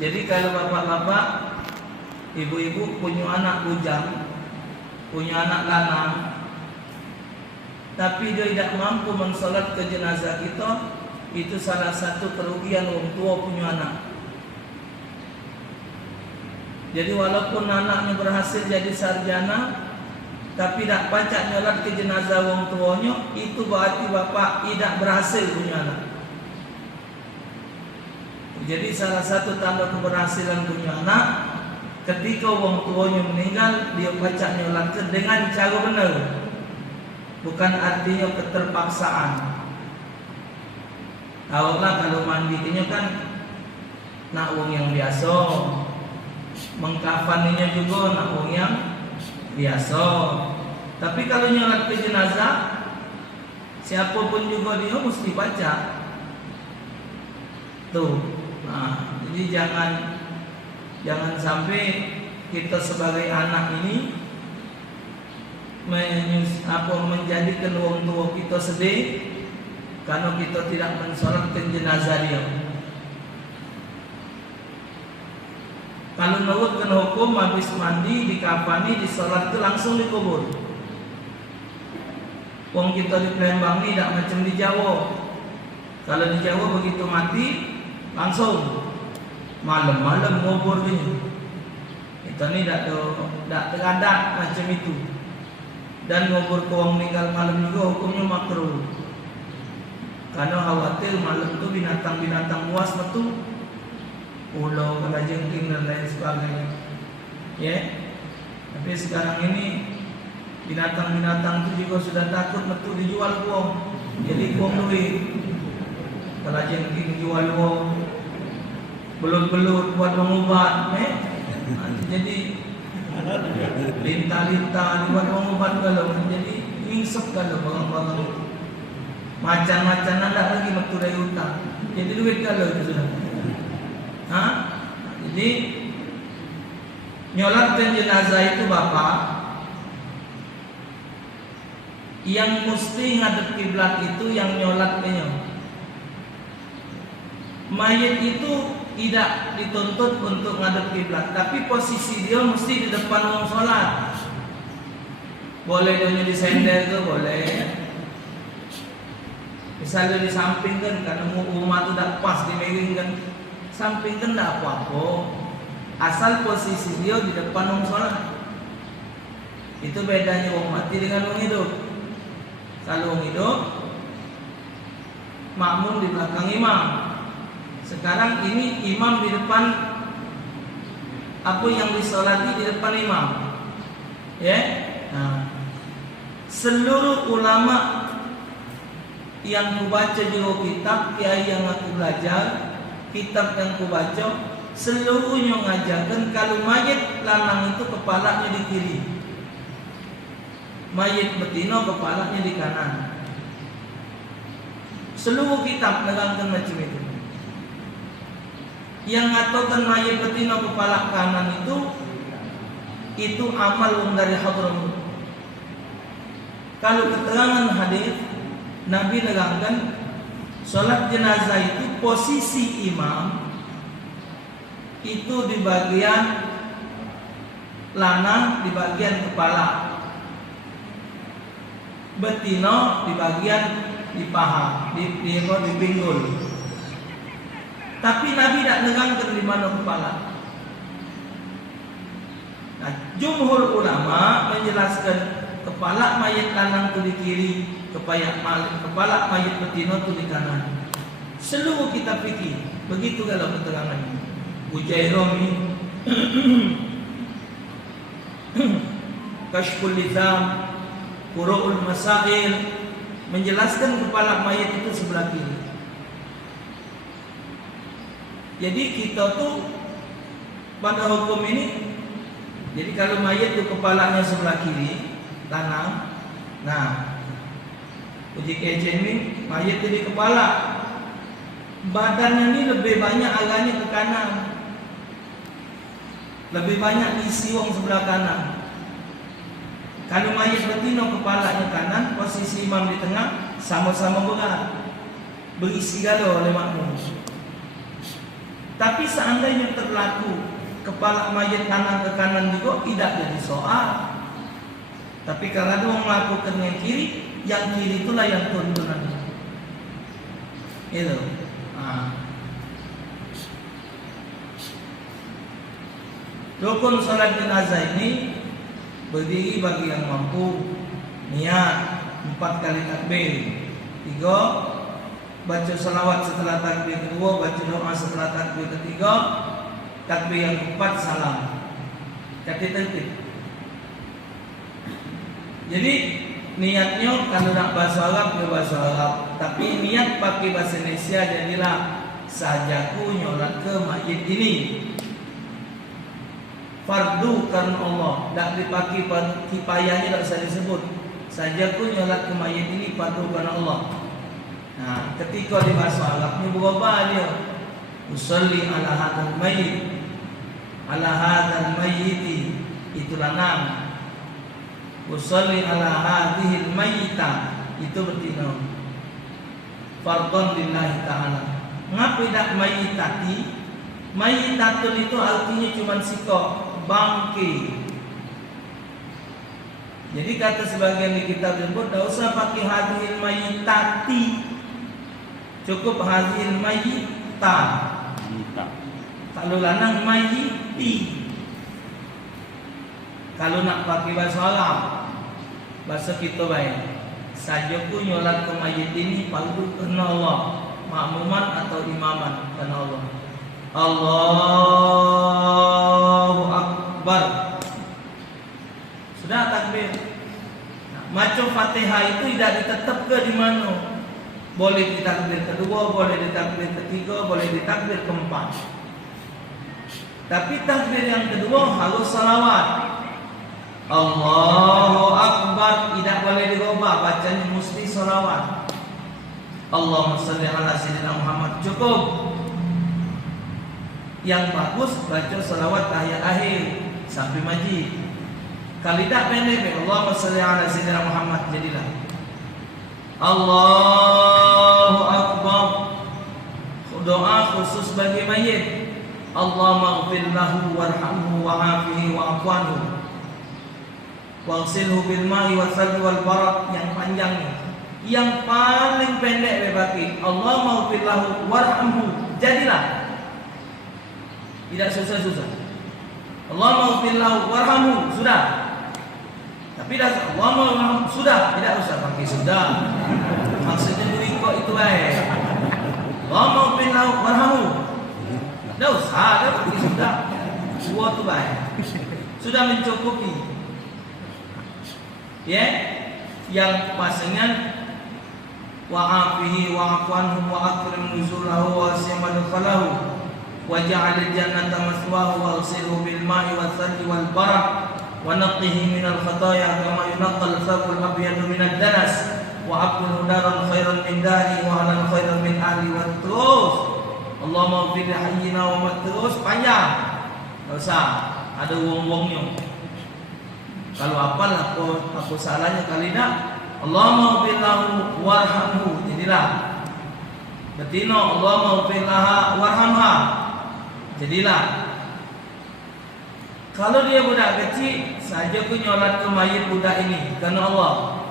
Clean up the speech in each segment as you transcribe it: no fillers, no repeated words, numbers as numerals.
Jadi kalau bapak-bapak, ibu-ibu punya anak bujang, punya anak lanang, tapi dia tidak mampu mensolat ke jenazah kita, itu salah satu kerugian orang tua punya anak. Jadi walaupun anaknya berhasil jadi sarjana, tapi tidak pacak nyolat ke jenazah orang tuanya, itu berarti bapak tidak berhasil punya anak. Jadi salah satu tanda keberhasilan punya anak, ketika orang tuanya meninggal, dia pacak nyolat dengan cara benar. Bukan artinya keterpaksaan. Tahulah kalau mandinya kan nak wong yang biasa, mengkafaninya juga nak wong yang biasa. Tapi kalau nyolat ke jenazah, siapapun juga dia mesti baca. Tuh. Nah, jadi jangan sampai kita sebagai anak ini menjadikan orang tua kita sedih karena kita tidak mensolatkan jenazah dia. Kalau menurutkan hukum, habis mandi, dikafani, disolat itu langsung dikubur. Wong kita di Palembang ini tidak macam di Jawa. Kalau di Jawa begitu mati langsung malam-malam ngubur ini. Kita ni tak tergadak macam itu. Dan ngubur ke orang meninggal malam juga hukumnya makruh. Karena khawatir malam tu binatang-binatang buas betul, ular, kalajengking dan lain sebagainya. Ya. Tapi sekarang ini binatang-binatang itu juga sudah takut betul dijual uang. Jadi uang duit. Kalajengking jual uang, belut-belut buat mengubat, jadi lintah-lintah buat mengubat kalau jadi ngisep kalau barang-barang itu. Macan-macan ada lagi betul dari hutang. Jadi duit kalau itu sudah. Jadi nyolatkan jenazah itu bapak, yang mesti ngadep kiblat itu yang nyolatnya. Mayat itu tidak dituntut untuk ngadep kiblat, tapi posisi dia mesti di depan orang sholat. Boleh dia di sender ke boleh. Misalnya di samping kan, karena rumah itu tidak pas dimiringkan, samping kan tidak apa-apa. Asal posisi dia di depan orang sholat. Itu bedanya orang mati dengan orang hidup. Kalau orang hidup makmum di belakang imam. Sekarang ini imam di depan, apa yang disolati di depan imam, ya. Nah, seluruh ulama yang kubaca juga kitab, kiai yang aku belajar, kitab yang kubaca, seluruhnya ngajarkan kalau mayat lanang itu kepalanya di kiri, mayat betina kepalanya di kanan. Seluruh kitab menerangkan macam itu. Yang ngatakan mayat betina kepala kanan itu amal dari Hadramut. Kalau keterangan hadis Nabi nerangkan salat jenazah itu posisi imam itu di bagian lanang di bagian kepala, betina di bagian di paha, di pinggul. Tapi Nabi tidak nerangkan di mana kepala. Nah, jumhur ulama menjelaskan kepala mayat lanang itu di kiri, kepala mayat betina itu di kanan. Seluruh kitab fikih begitu kalau keterangannya. Ujairami, Kashful Lisan, Qura'ul Masail menjelaskan kepala mayat itu sebelah kiri. Jadi kita tuh pada hukum ini, jadi kalau mayat itu kepalanya sebelah kiri, tanam. Nah, uji kece ini mayat jadi kepala, badannya ini lebih banyak agaknya ke kanan, lebih banyak diisi wong sebelah kanan. Kalau mayat betina kepalanya kanan, posisi imam di tengah, sama-sama berat, berisi galau oleh makmum. Tapi seandainya terlaku kepala mayat kanan ke kanan juga tidak jadi soal. Tapi kalau dia melakukan yang kiri itulah yang tuntunan. Itu. Rukun salat jenazah ini berdiri bagi yang mampu, niat 4 kali takbir, 3 baca salawat setelah takbir kedua, baca doa setelah takbir ketiga, takbir yang keempat salam. Tertib. Jadi niatnya kalau nak bahasa Arab ya bahasa Arab, tapi niat pakai bahasa Indonesia jadilah sajaku nyolat ke masjid ini. Fardu karena Allah, tak dipakai kifayahnya tak usah disebut. Sajaku nyolat ke masjid ini fardu karena Allah. Nah, ketika di bahasa Arabnya berubah dia. Usolli ala hadzal mayyit. Ala hadzal mayyiti itu lanang. Usolli ala hadhil mayyita itu betina. Fardhon lillahi ta'ala. Ngapa tidak mayyitati? Mayyitatun itu artinya cuma sikok, bangke. Jadi kata sebagian di kitab disebut tidak usah pakai hadhil mayyitati, cukup hadhil mayyita. Kalau lanang mayyiti. Kalau nak pakai bahasa Arab, bahasa kita baik. Sajaku nyolat ke mayit ini fardu karena Allah, makmuman atau imaman karena Allah. Allahu Akbar. Sudah takbir. Macam Fatihah itu tidak ditetapkan di mana. Boleh di takbir kedua, boleh di takbir ketiga, boleh di takbir keempat. Tapi takbir yang kedua harus salawat. Allahu Akbar, tidak boleh dirubah, bacanya mesti salawat. Allahumma shalli ala sayyidina Muhammad, cukup. Yang bagus baca salawat tahiyat akhir sampai majid. Kalau tidak pendek, Allahumma shalli ala sayyidina Muhammad jadilah. Allahu Akbar. Doa khusus bagi mayit. Allahumma ighfir lahu warhamhu wa'afihi wa'fu anhu. Waghsilhu bil ma'i wal thalji wal barad, yang panjangnya. Yang paling pendek bagi Allahumma ighfir lahu warhamhu jadilah. Tidak susah-susah. Allahumma ighfir lahu warhamhu sudah. Tapi dah Allahumma sudah, tidak usah pakai sudah. Maksudnya duit kok itu baik. Allahumma ighfir lahu warhamhu. Tidak usah, dah pakai sudah. Dua tu baik. Sudah mencukupi. Ya, yang pasangan wa'afihi wa'fu anhu wa akrim nuzulahu wa asyamadu falahu wa ja'alil jannata maswahu wa ghsilhu bil ma'i wal thalji wal barad wa naqqihi minal khataaya kama yunaqqal thawbul abyadu minad danas wa abdul daran khairan min dari wa ahlan khairan min ahli wa terus. Allahumma ighfir li hayyina wa mat, terus panjang. Tak usah ada wong-wongnya. Kalau apa salahnya kali tidak. Allahumma ighfir lahu warhamhu jadilah. Betina Allahumma ighfir laha warhamha jadilah. Kalau dia budak kecil saja ku nyolat ke mayit budak ini karena Allah.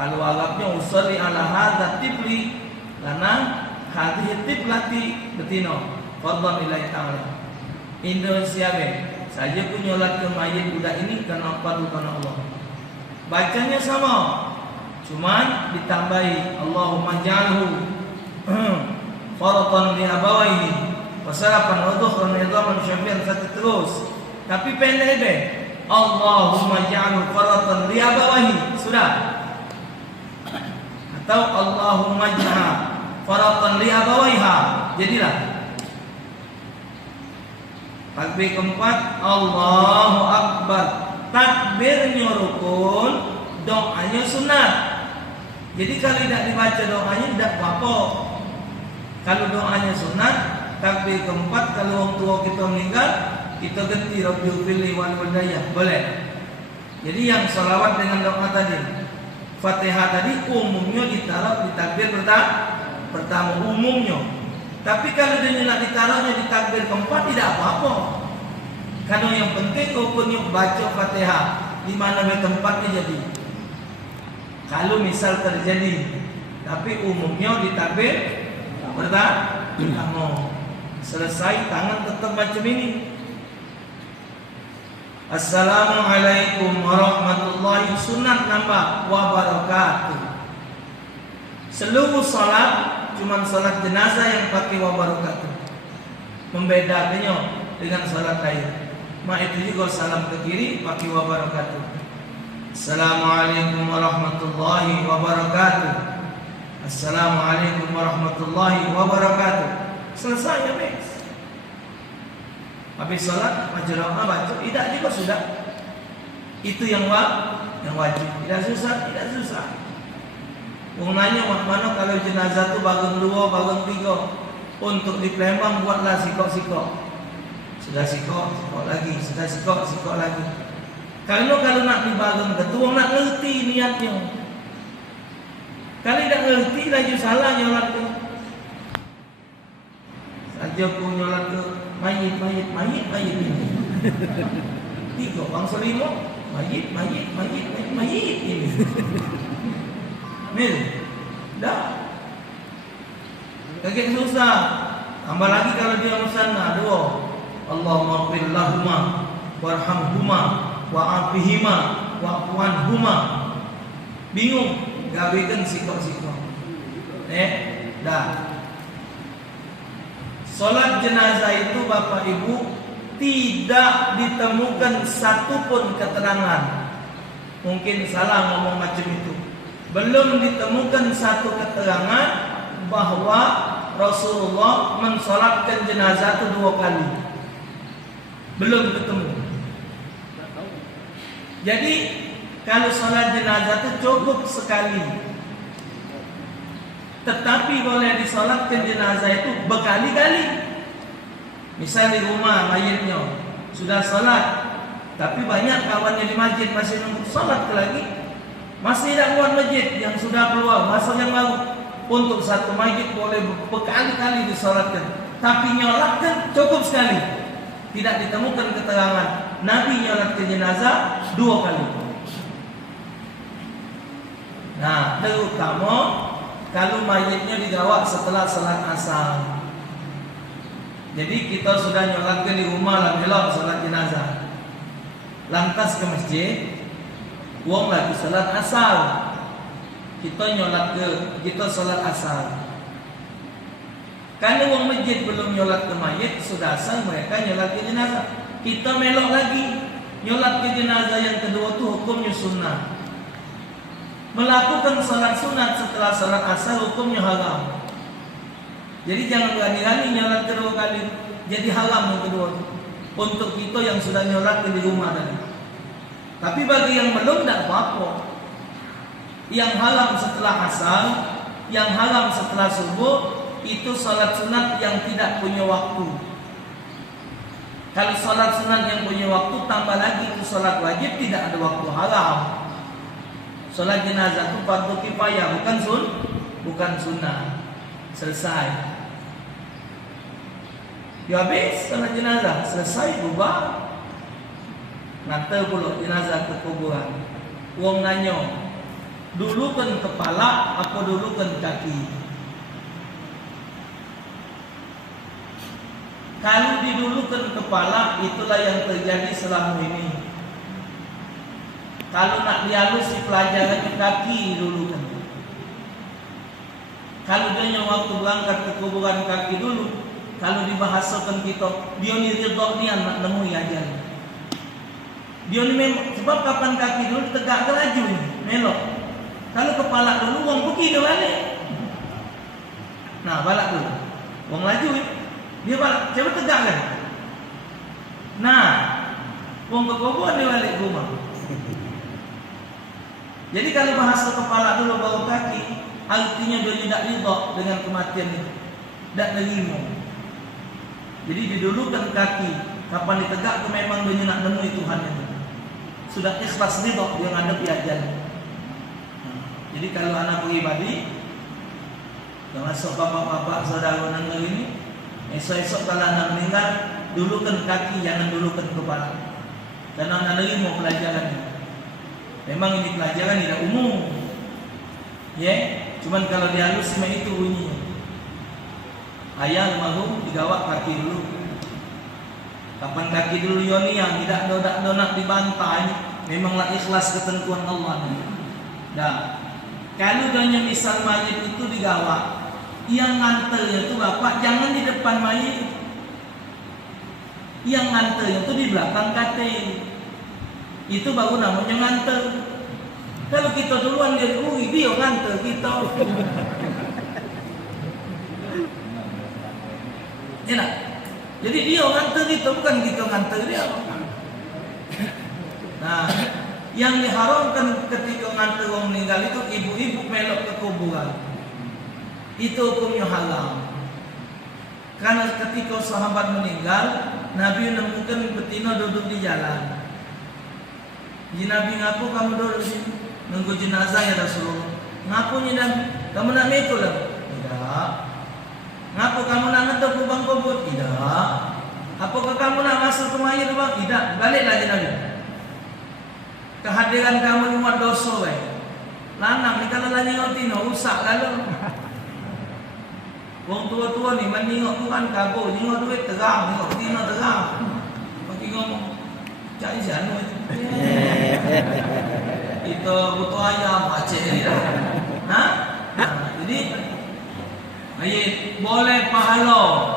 Kalau Arabnya usolli ala hadza tifli karena hadhihi tiflati betina fardhan lillahi ta'ala. Indonesia saja ku nyolat ke mayit budak ini karena fardu karena Allah. Bacanya sama, cuman ditambahi Allahumma ja'alhu faratan li abawaihi wa sarapan udhukhran idhaman syafi'an terus. Tapi pendek deh. Allahumma ja'alhu faratan li abawaihi sudah. Atau Allahumma ja'al faratan li abawaiha jadilah. Takbir keempat Allahu Akbar. Takbirnya rukun, doanya sunat. Jadi kalau tidak dibaca doanya tidak apa-apa. Kalau doanya sunat, takbir keempat kalau orang tua kita meninggal, kita ganti Rabbil Fili wal Walidayah, boleh. Jadi yang salawat dengan doa tadi, Fatihah tadi umumnya ditaruh di takbir pertama umumnya. Tapi kalau dia nak ditaruhnya di takbir keempat tidak apa-apa. Karena yang penting hukumnya baca Fatihah di mana tempatnya jadi. Kalau misal terjadi, tapi umumnya di takbir pertama. Selesai tangan tetap macam ini. Assalamualaikum warahmatullahi sunat nambah wabarakatuh. Seluruh salat cuma salat jenazah yang pakai wabarakatuh. Membedakannya dengan salat lain. Mak itu juga salam ke kiri pakai wabarakatuh. Assalamualaikum warahmatullahi wabarakatuh. Assalamualaikum warahmatullahi wabarakatuh. Selesai habis. Habis sholat baca doa baca. Tidak juga sudah. Itu yang wajib. Tidak susah. Nanya mana kalau jenazah tu bagang 2, bagang 3. Untuk di Palembang buatlah sikok-sikok. Sudah sikok lagi. Sudah sikok lagi. Kalau nak dibagang ketua nak ngerti niatnya. Kalau tidak ngerti lagi salah nyolat tu. Saja pun nyolat tu mayit ini. 3 bangsa 5 mayit ini. Nih, dah. Kaget susah. Tambah lagi kalau dia musanna 2. Allahumma ighfir lahumma warhamhuma wa'afihima wa'fuanhuma. Bingung, gawekan sikok-sikok. Dah. Solat jenazah itu Bapak Ibu tidak ditemukan satupun keterangan. Mungkin salah ngomong macam itu. Belum ditemukan satu keterangan bahwa Rasulullah mensolatkan jenazah itu 2 kali. Belum ketemu. Jadi kalau solat jenazah itu cukup sekali. Tetapi boleh disolatkan jenazah itu berkali-kali. Misal di rumah mayitnya sudah solat, tapi banyak kawannya di masjid masih nunggu solat lagi, masih tidak buat masjid yang sudah keluar masa yang lalu. Untuk satu masjid boleh berkali-kali disolatkan, tapi nyolatkan cukup sekali. Tidak ditemukan keterangan Nabi nyolatkan jenazah 2 kali. Nah, terutama kalau mayitnya digawa setelah salat asar. Jadi kita sudah nyolatkan di rumah alhamdulillah salat jenazah. Lantas ke masjid, wong lagi salat asar. Kita salat asar. Kalau wong masjid belum nyolat ke mayit, sudah asar mereka nyolat ke jenazah. Kita melok lagi nyolat ke jenazah yang kedua itu hukumnya sunnah. Melakukan salat sunat setelah salat asar hukumnya haram. Jadi jangan berani-berani nyolat kedua kali. Jadi haram yang kedua itu. Untuk kita yang sudah nyolat di rumah tadi. Tapi bagi yang belum tidak apa-apa. Yang haram setelah asar, yang haram setelah subuh, itu salat sunat yang tidak punya waktu. Kalau salat sunat yang punya waktu, tambah lagi itu salat wajib tidak ada waktu haram. Salat jenazah itu fardu kifayah, bukan sunnah. Selesai. Ya habis salat jenazah, selesai bubar. Nata pula jenazah ke kuburan. Wong nanya, dulukan kepala apa dulukan kaki? Kalau didulukan kepala, itulah yang terjadi selama ini. Kalau nak dihalusi pelajaran kaki dulu kan. Kalau dia yang waktu berangkat ke kuburan kaki dulu, kalau dibahasakan kita, dia ni ridha dia nak nemui ajal. Dia ni memang sebab kapan kaki dulu tegak ke laju ni, melok. Kalau kepala dulu, wong pergi dia balik. Nah, balik dulu. Wong laju ni, dia balik, coba tegak kan. Nah, wong ke kuburan dia balik rumah. Jadi kalau bahasa kepala dulu baru kaki, artinya dia tidak ridha dengan kematian itu, tidak nerima. Jadi didulukan kaki, kapan ditegak tu memang dia nak menemui Tuhan itu. Sudah ikhlas ridha dia menghadapi ajal. Jadi kalau anak pribadi, Termasuk bapak-bapak saudara nang ini, esok-esok kalau nak meninggal, dulukan kaki, jangan dulukan kepala. Karena anak lagi mau pelajaran. Memang ini pelajaran tidak umum. Ya, cuman kalau dihalus cuma itu bunyinya. Ayah almarhum digawak kaki dulu. Kapan kaki dulu Yoni yang tidak donak dibantai, memanglah ikhlas ketentuan Allah. Dah. Kalau doanya misal mayit itu digawak, yang nganternya itu bapak jangan di depan mayit. Yang nganternya itu di belakang katil. Itu baru namanya nganter. Kalau kita duluan dia nganter kita. Enak. Jadi dia nganter kita, bukan kita nganter dia. Nah, yang diharamkan ketika nganter orang meninggal itu ibu-ibu melok ke kuburan. Itu hukumnya haram. Karena ketika sahabat meninggal, Nabi menemukan betina duduk di jalan. Jadi Nabi ngaku kamu duduk di sini nunggu jenazah ya Rasulullah. Ngaku dan kamu nak mekul lah? Tidak. Ngaku kamu nak ngetuk lubang kubur? Tidak. Apakah kamu nak masuk ke mayat lubang? Tidak. Balik lagi Nabi. Kehadiran kamu ni buat dosa lanang ni kalau lagi ngotino rusak kalau. Wong tua-tua ni menengok Tuhan kabur, tengok duit terang, tengok tina terang. Bagi ngomong cari janu itu. Kita butuh ayam aceh ni dah. Jadi boleh pahala,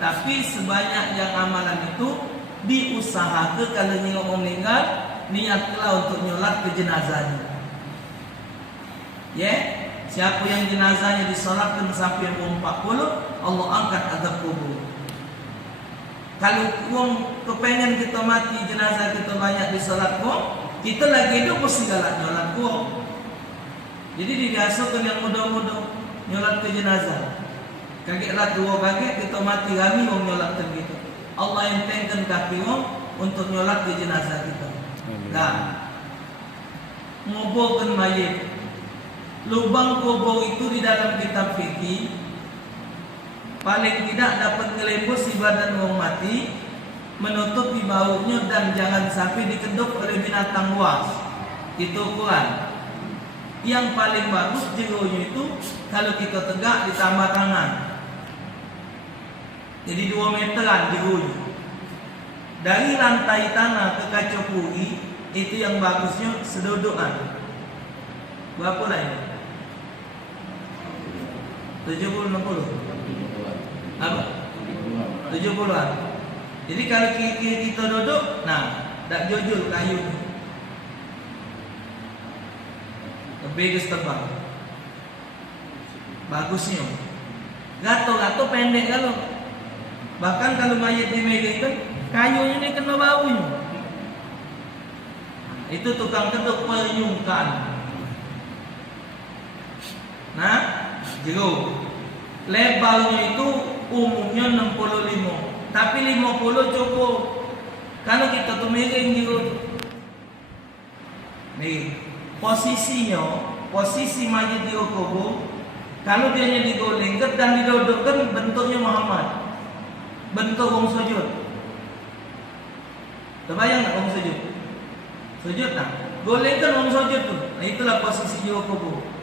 tapi sebanyak yang amalan itu diusahakan kalau nengok orang meninggal, niatlah untuk nyolat ke jenazahnya. Siapa yang jenazahnya disolatkan sampai umur 40, Allah angkat azab kubur. Kalau wong kepengen kita mati, jenazah kita banyak disolat wong, kita lagi hidup mesti galak nyolat wong. Jadi dibiasakan yang muda-muda nyolat ke jenazah. Kagetlah tua kaget kita mati kami wong nyolat gitu. Allah entengkan kaki wong untuk nyolat ke jenazah kita. Nah, nguburkan mayit. Lubang kubur itu di dalam kitab fikih paling tidak dapat ngelembus badan orang mati, menutupi baunya dan jangan sampai dikeduk oleh binatang buas. Itu ukuran. Yang paling bagus jeronya itu kalau kita tegak ditambah tangan. Jadi 2 meteran jeronya. Dari lantai tanah ke kaca puri itu yang bagusnya sedodokan. Berapa lah ini? 70-60? Apa? 70-an. Jadi kalau kita duduk, nah, tak jujur kayu. Lebih tebal. Bagusnya. Gato-gato pendek kalau. Bahkan kalau mayat dimegangkan, kayunya ini kena baunya. Itu tukang keduk penyungkan. Nah, jero. Lebarnya itu umumnya 65, tapi 50 cukup. Kalau kita tuh megang jero. Nih, posisi mayat di kubur, kalau dia digolengkan dan didudukkan bentuknya Muhammad. Bentuk wong sujud. Terbayang tak wong sujud? Sujud tak? Golengkan wong sujud tuh. Nah, itulah posisi di kubur.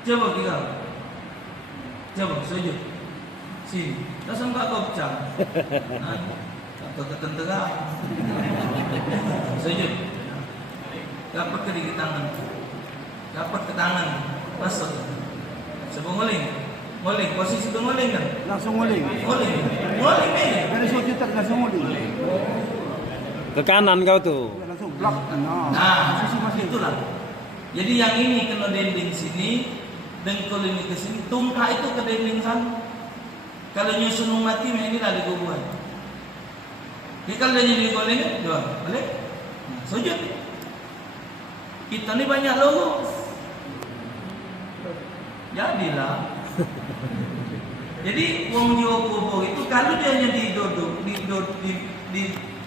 Coba kita, coba sujud, sini, langsung tak kopcang, atau ketenteraan, sujud, dapat ke tangan, dapat ke tangan, masuk, sebelum ngoling, posisi tu ngoling kan? Langsung ngoling ni. Dari sujud tak langsung ngoling. Ke kanan kau tu. Langsung blok. Nah, itulah. Jadi yang ini kena dinding sini. Dengkul ini ke sini, tungkah itu ke dinding sana. Kalau nyusun mati, ini lah dikuburan. Jadi kalau dia digoleng, dua, boleh? Nah, sujud. Kita ni banyak lurus. Jadilah. Jadi wong jiwa kubur itu kalau dia hanya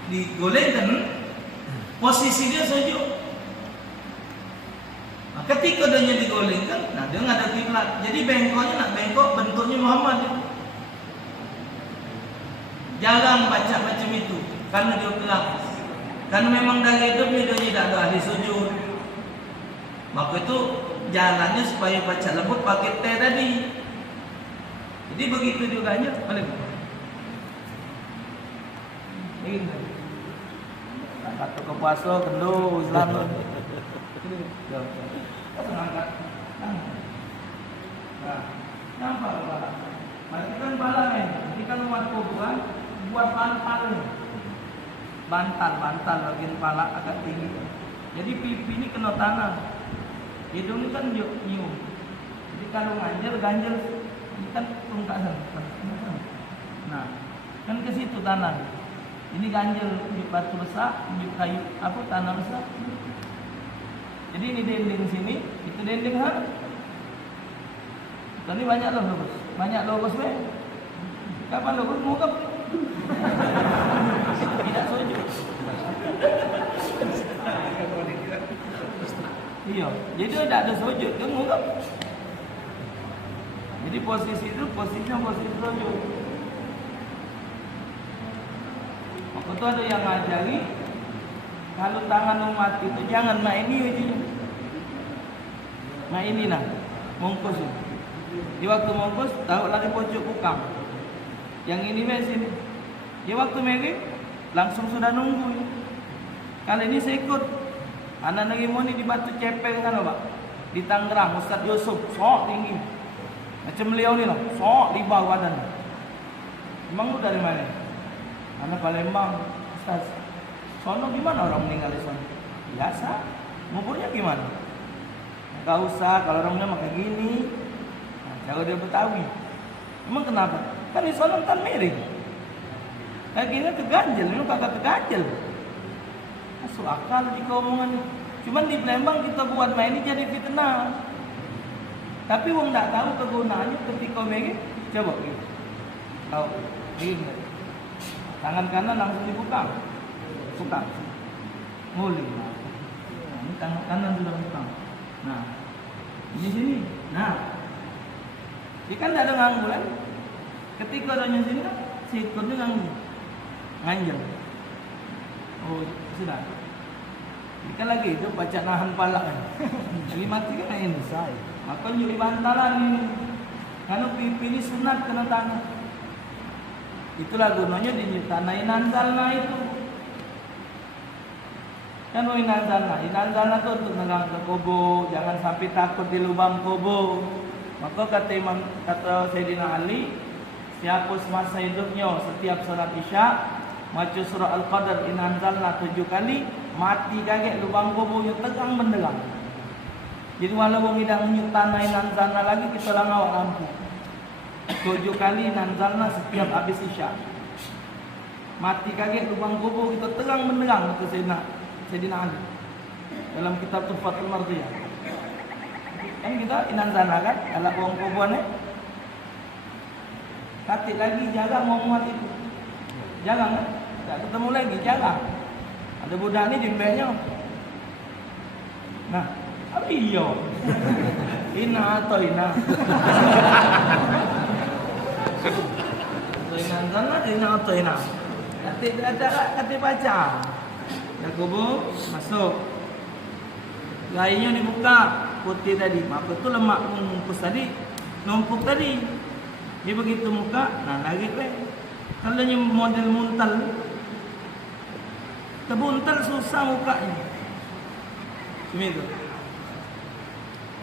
digolengkan, posisi dia sujud. ketika dia digolingkan, nah dia ngadep kiblat. Jadi bengkoknya nak bengkok bentuknya Muhammad. Jarang baca macam itu karena dia gelap. Karena memang dari hidupnya dia tidak ada ahli sujud. Maka itu jalannya supaya baca lembut pakai teh tadi. Jadi begitu juga nya balik. Ini kata ke puasa kendo Islam. Angkat. Nah, nampak kepala. Mari kan pala men. Ini kan umat kuburan buat bantal. Bantal bagian pala agak tinggi. Jadi pipi ini kena tanah. Hidung ini kan nyium. Jadi kalau ganjel ini kan tungkak sana. Nah, kan ke situ tanah. Ini ganjel di batu besar, di kayu apa tanah besar. Jadi ini dinding sini, itu dinding ha. Tadi banyak logos weh. Kapan logos muka? Tidak sujud. Iya, jadi tidak ada sujud, dia muka. Jadi posisinya posisi sujud. Maka itu ada yang ngajari kalau tangan umat itu jangan main ini. Main ini nah, mungkus. Di waktu mungkus taruh lagi pojok bukang. Yang ini mesin. Di waktu mereka langsung sudah nunggu. Kali ini saya ikut. Anak negeri Moni di Batu Cepeng kan Pak? Di Tangerang, Ustaz Yusuf, sok tinggi. Macam beliau ni lah, sok di bawah badan. Emang lu dari mana? Anak Palembang, Ustaz. Sono gimana orang meninggal di sana? Biasa. Nguburnya gimana? Gak usah, kalau orangnya makan gini. Nah, cara dia Betawi. Emang kenapa? Kan di sana kan miring. Kayak gini terganjel, lu kagak terganjel. Masuk akal jika omongan. Cuman di Palembang kita buat main ini jadi fitnah. Tapi wong tak tahu kegunaannya ketika begini. Coba gitu. Tahu? Begini. Tangan kanan langsung dibuka. Buka. Nguli. Nah, ini tangan kanan sudah buka. Nah, ini sini. Nah, ini kan tidak ada nganggu kan? Ketika adanya sini kan, sikurnya nganggu. Nganjel. Oh, sudah. Ini kan lagi itu baca nahan palak kan. Lagi mati kan ini saya. Maka nyuri bantalan ini. Karena pipi ini sunat kena tangan. Itulah gunanya ditanai nanzalna itu. Kan inanzalna itu untuk megang ke kubu, jangan sampai takut di lubang kubu. Maka kata Sayyidina Ali, siapa semasa hidupnya setiap salat Isya baca surah Al-Qadar inanzalna 7 kali, mati kaget lubang kubu yang tegang mendegang. Jadi walaupun tidak tanah inanzalna lagi kita lang awak lampu. 7 kali nanzalna setiap habis Isya. Mati kaget lubang kubur kita tegang mendegang kata Sayyidina Ali dalam kitab Tuhfatul Mardiyah. Kan kita nanzalna kan ala uang kubur ni. Katik lagi jaga muat itu. Jaga kan? Tak ketemu lagi jaga. Ada budak ni jembenya. Nah, apa iyo? Ina atau ina. Ina atau ina. Nanti ada kata baca. Dah kubur masuk. Lainnya dibuka putih tadi. Maka tu lemak mengumpus tadi, numpuk tadi. Dia begitu muka, nah lagi kalau model muntal, terbuntal susah mukanya. Begitu.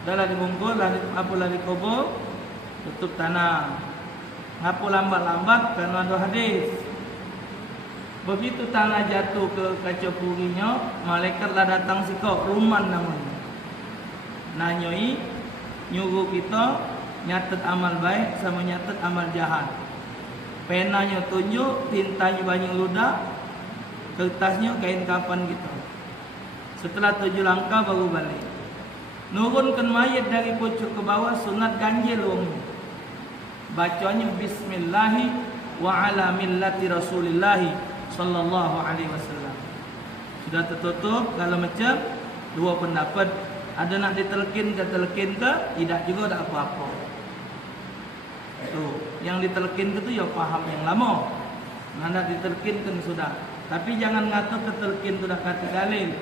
Dah lah dibungkus, apa lagi kubur, tutup tanah. Ngapa lambat-lambat karena ada hadis. Begitu tanah jatuh ke kaca purinya, malaikatlah datang sikap ruman namanya. Nanyoi nyuruh kita nyatet amal baik sama nyatet amal jahat. Penanya tunjuk, tintanya banyak ludah, kertasnya kain kapan kita. Setelah 7 langkah baru balik. Nurunkan mayat dari pucuk ke bawah, sunat ganjil wong. Bacanya bismillahi wa ala millati rasulillahi sallallahu alaihi wasallam. Sudah tertutup kalau macam dua pendapat Ada nak ditelekin ke tidak juga tak apa-apa. Tuh, yang ditelekin itu ya paham yang lama. Nak ditelekin kan sudah. Tapi jangan ngatur ketelekin itu dah kata dalil.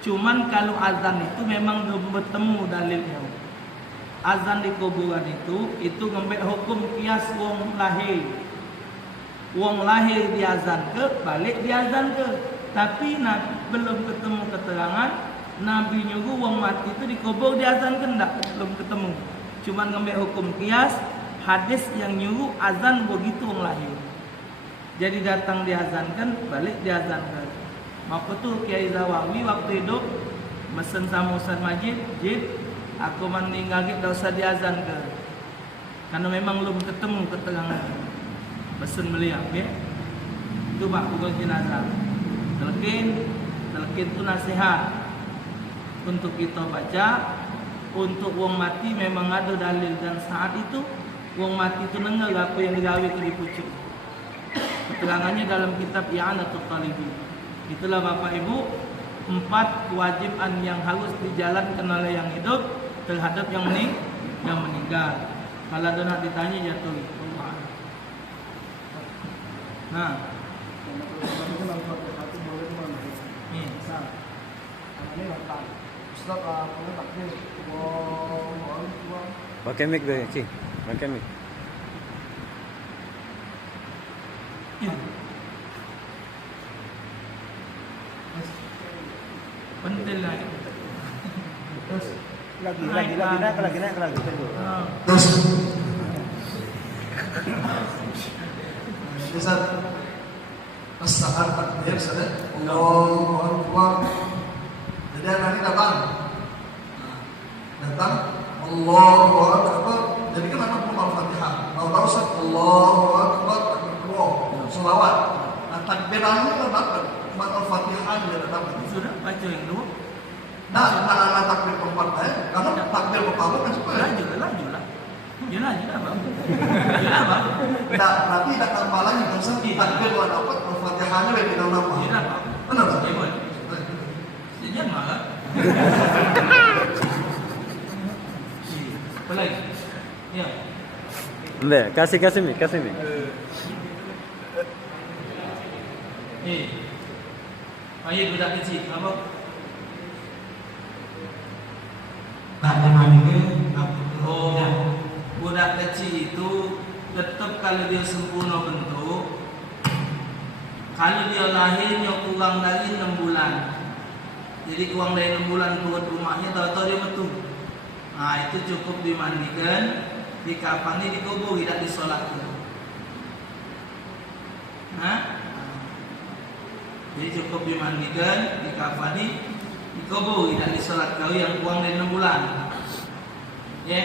Cuman kalau azan itu memang belum bertemu dalilnya. Azan di kuburan itu ngambil hukum kias wong lahir. Wong lahir diazan ke, balik diazan ke. Tapi belum ketemu keterangan Nabi nyuruh wong mati itu dikubur diazankan enggak? Belum ketemu. Cuman ngambil hukum kias hadis yang nyuruh azan begitu wong lahir. Jadi datang diazankan, balik diazankan. Maka tuh Kiai Zawawi waktu hidup mesen sama Ustaz Majid, Jid, aku meninggal gitu tak usah diazankan. Karena memang belum ketemu keterangan. Mesen beliau, ya. Itu Pak pukul jenazah. Telekin itu nasihat untuk kita baca. Untuk wong mati memang ada dalil dan saat itu wong mati itu dengar apa yang digawe itu dipucuk. Keterangannya dalam kitab I'anatul Talibin. Itulah Bapak Ibu 4 kewajiban yang harus dijalankan oleh yang hidup terhadap yang meninggal. Kalau ada nak ditanya jatuh. Nah, Pakai mic deh, Ci. Pakai mic. penting lah. Terus lagi naik. Terus Ustaz As-Sa'ad takbir Ustaz Allahu Akbar. Jadi nanti datang Allahu Akbar. Jadi kan anak belum Al-Fatihah. Tahu Ustaz Allahu Akbar selawat. Nah takbirannya kan apa? Cuma Al-Fatihah dia datang. Sudah baca yang dua. Nah, anak takbir keempat karena takbir pertama kan supaya Laju lah. Jelas bang. Jelas bang. Nah, berarti tidak tambah lagi kan Ustaz. Takbir dua dapat Al-Fatihahnya lebih kita nambah. Jelas bang. Benar tak? Iya, sejak malah. Apa lagi? Ya. Enggak, kasih mic. Ayo budak kecil, apa? Oh, budak kecil itu tetap kalau dia sempurna bentuk, kalau dia lahirnya kurang dari 6 bulan, jadi kurang dari 6 bulan keluar rumahnya, tahu-tahu dia betul. Nah itu cukup dimandikan, dikafani, dikubur, tidak disolatkan. Nah, jadi cukup dimandikan, dikafani, dikubur, tidak disolat. Kalau yang kurang dari 6 bulan, ya,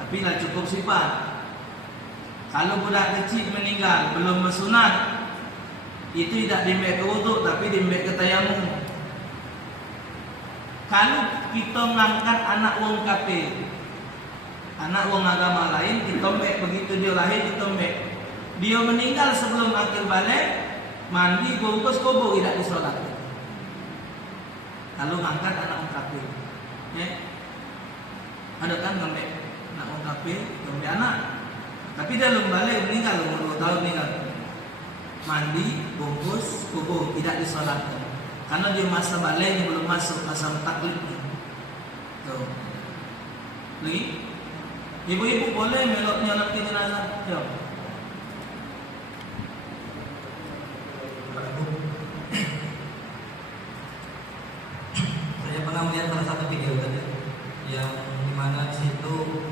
tapi lah cukup sifat. Kalau budak kecil meninggal belum bersunat, itu tidak diambil ke wuduk, tapi diambil ke tayamum. Kalau kita mengangkat anak wong kafir, anak wong agama lain, kita ambil begitu dia lahir, kita ambil. Dia meninggal sebelum akhir balik, mandi, bungkus, kubur, tidak disolatkan. Kalau mengangkat anak wong kafir, ya. Ada kan ngambil anak wong kafir, ngambil anak. Tapi dia belum balik, meninggal, umur 2 tahun meninggal. Mandi, bungkus, kubur, tidak disolatkan. Karena dia masa baliknya belum masuk masa taklidnya. Tuh. Lagi, ibu-ibu boleh melok nyolati jenazah. Yo. Saya pernah melihat salah satu video tadi yang dimana di situ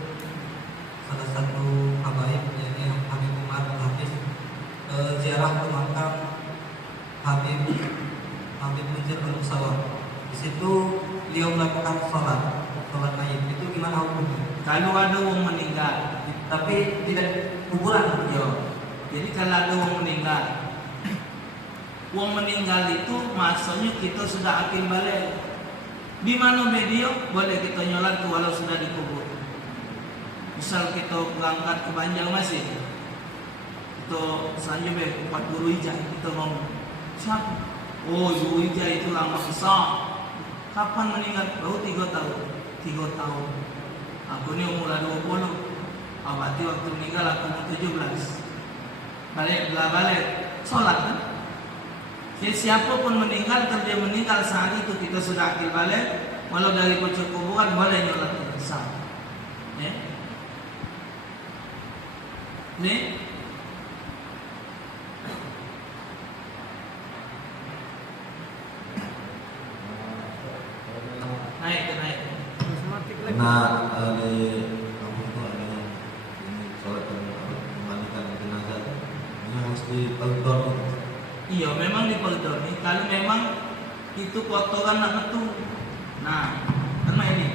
salah satu habaib, yakni Habib Umar Hafiz, ziarah ke makam Habib Munzir bin Musawwar. Di situ beliau melakukan sholat mayit. Itu gimana hukumnya? Kalau ada orang meninggal, Tapi tidak kuburan. yo. Jadi kalau ada orang meninggal, orang meninggal itu maksudnya kita sudah akan balik. Di mana video boleh kita nyolat ke walau sudah dikubur. Misal kita berangkat ke Banjarmasin, kita selanjutnya 4 Guru Hijah, kita ngomong siapa? Oh, Guru Hijah itu lama besar. Kapan meninggal? Baru 3 tahun. 3 tahun. Aku ni umur 20. Berarti waktu meninggal aku umur 17. Balik sholat kan? Jadi siapapun meninggal, kalau dia meninggal saat itu kita sudah akil balik, walau dari pojok kuburan boleh nyolat besar. Ya. Ni naik. Karena di kampung itu ada yang ini sholat dan memandikan jenazah, ini harus dipeltor. Iya, memang dipeltoni. Kalau memang itu kotoran nak metu. Nah, karena ini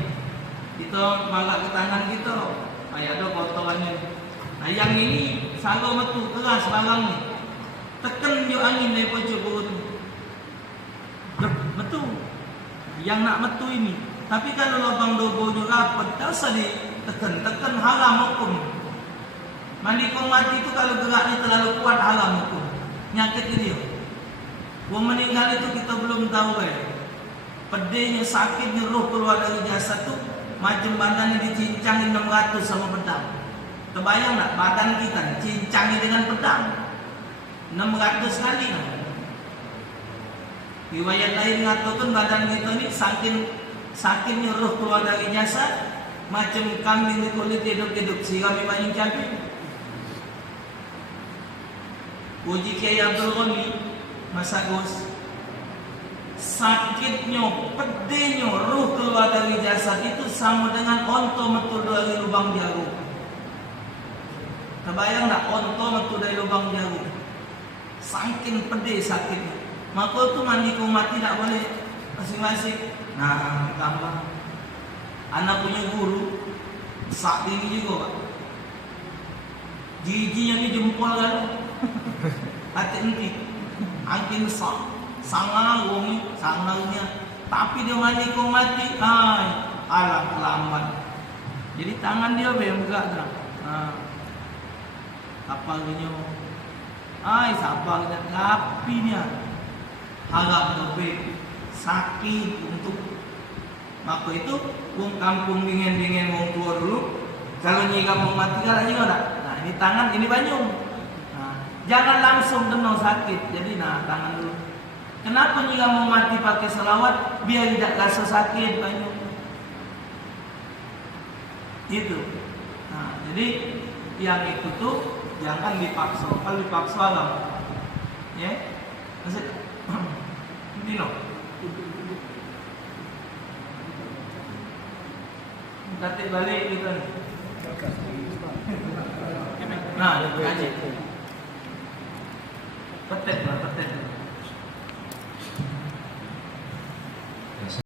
kita malah ke tangan kita, ada kotorannya. Nah, yang ini sago metu keras barang ni. Tekan je angin dari pojok perut ni. Betul. Yang nak metu ini. Tapi kalau lubang dogo ni rapat, tak usah ditekan haram hukum. Mandi mati itu kalau gerak ni terlalu kuat haram hukum. Nyakit dia. Orang meninggal itu kita belum tahu pedihnya, sakitnya, roh keluar dari jasad tu macam badannya dicincangin 600 sama pedang. Terbayang tak badan kita dicincangin dengan pedang 600 kali kan? Riwayat lain mengatakan badan kita ni sakitnya roh keluar dari jasad macam kambing di kulit hidup-hidup sirami main cabai. Puji Kiai Abdul Ghani Masagos, sakitnya, pedihnya ruh keluar dari jasad itu sama dengan onto metu dari lubang jarum. Terbayang tak onto metu dari lubang jarum? Saking pedih sakitnya. Maka tu mandi mati tak boleh masing-masing. Nah, tambah. Anak punya guru sak tinggi juga Pak. Giginya ni jempol kan. Hati nanti angkin sangarnya, tapi dia mandi mati, alam lambat. Jadi tangan dia bengkak dah. Apa gini? Sabar dan kapinya harap lebih sakit untuk. Maka itu wong kampung dingin wong tua dulu. Kalau nyika mau mati kalau juga tak. Nah ini tangan ini banyung. Jangan langsung kena sakit. Jadi tangan dulu. Kenapa jika mau mati pakai selawat? Biar tidak rasa sakit banyak. Itu. Jadi yang itu tuh jangan dipaksa. Kalau dipaksa lah, ya. Maksud, ini loh. Nanti balik gitu. Nah, aja. Petet.